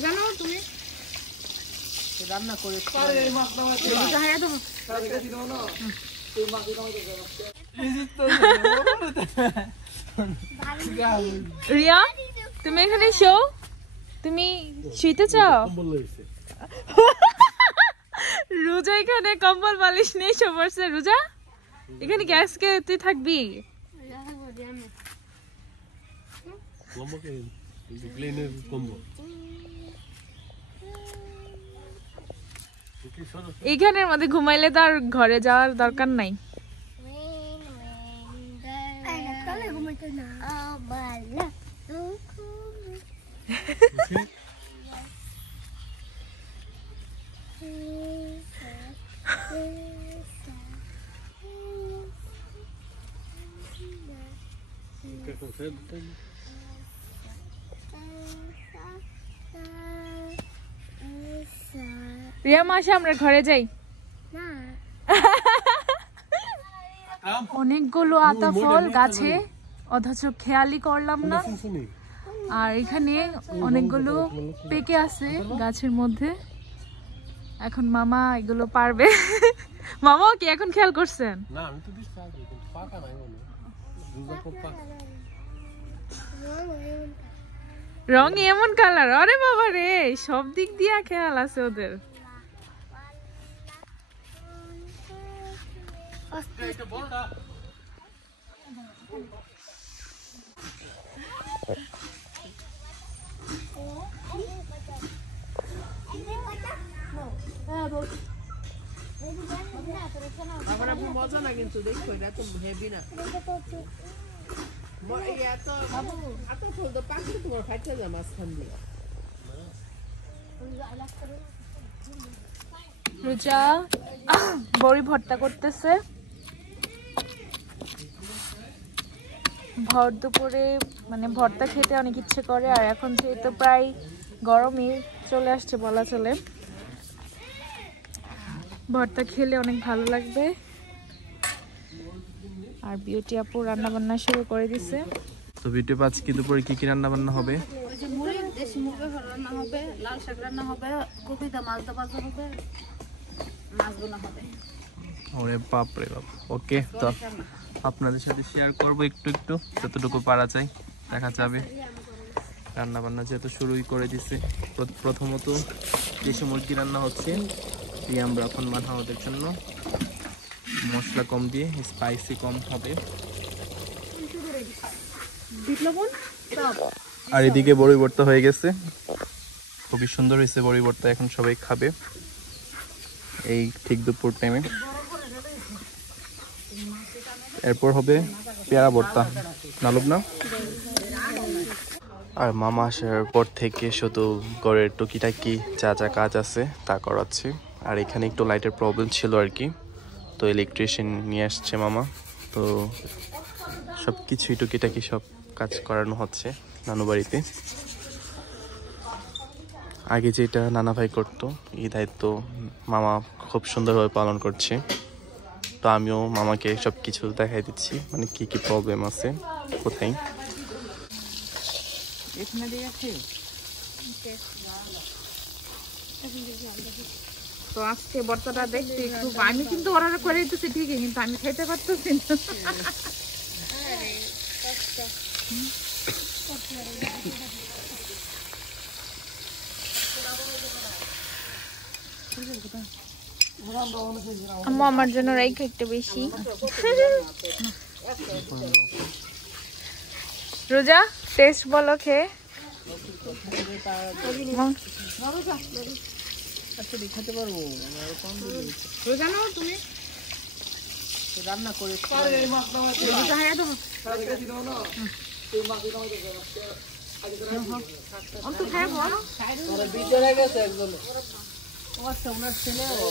জানো তুমি রান্না করে রিয়া তুমি এখানে শো তুমি শুইতে চাও রোজা এখানে কম্বল বালিশ নেই শো পড়ছে রোজা এখানে গ্যাসকে তুই থাকবি এইখানের মধ্যে ঘুমাইলে তো আর ঘরে যাওয়ার দরকার নাই রিয়া মাসে আমরা ঘরে যাই অনেকগুলো আতা ফল গাছে অথচ খেয়ালই করলাম না আর এখানে অনেকগুলো পেকে আছে গাছের মধ্যে এখন মামা এগুলো পারবে মামা কি এখন খেয়াল করছেন না আমি তো পাকা নাই রং এমন কালার আরে বাবা রে সব দিক দিয়ে খেয়াল আছে ওদের মজা না কিন্তু দেখো এটা তো হেভি না রোজা বড়ি ভর্তা করতেছে ভর দুপুরে মানে ভর্তা খেতে অনেক ইচ্ছে করে আর এখন যেহেতু প্রায় গরমই চলে আসছে বলা চলে ভর্তা খেলে অনেক ভালো লাগবে আর বিউটি আপু রান্না বান্না শুরু করে দিছে তো বিউটি আপু আজকে দুপুরে কি কি রান্না বান্না হবে ওই যে মুড়ি দেশি মুরগি রান্না হবে লাল শাক রান্না হবে কপি দা মাছ দা ভাজা হবে মাছ বোনা হবে ওরে বাপ রে বাপ ওকে তো আপনাদের সাথে শেয়ার করব একটু একটু যতটুকু পারা যায় দেখা যাবে রান্না বান্না যেহেতু শুরুই করে দিছে প্রথমত দেশি মুরগি রান্না হচ্ছে আমরা এখন বানাবো ওদের জন্য মশলা কম দিয়ে স্পাইসি কম হবে আর এদিকে বড়ি ভর্তা হয়ে গেছে খুবই সুন্দর হয়েছে বড়ি ভর্তা এখন সবাই খাবে এই ঠিক দুপুর টাইমে এরপর হবে পেয়ারা ভর্তা নালুক না আর মামা আসার পর থেকে শুধু ঘরের টুকিটাকি যা যা কাজ আছে তা করাচ্ছে আর এখানে একটু লাইটের প্রবলেম ছিল আর কি তো ইলেকট্রিশিয়ান নিয়ে আসছে মামা তো সব কিছুই টুকিটাকি সব কাজ করানো হচ্ছে নানু বাড়িতে আগে যেটা নানা ভাই করতো এই দায়িত্ব মামা খুব সুন্দরভাবে পালন করছে তো আমিও মামাকে সব কিছু দেখাই দিচ্ছি মানে কি কি প্রবলেম আছে কোথায় তো আজকে ভর্তাটা দেখতে খুব আমি কিন্তু অর্ডার করে দিতেছি ঠিকই কিন্তু আমি খেতে পারতেছি না আমার জন্য রাইখা একটু বেশি রোজা টেস্ট বলো খেয়ে দেখাতে পারবো রোজা নাও তুমি রান্না করে ভিতরে গেছে একজন ওনার ছেলে ও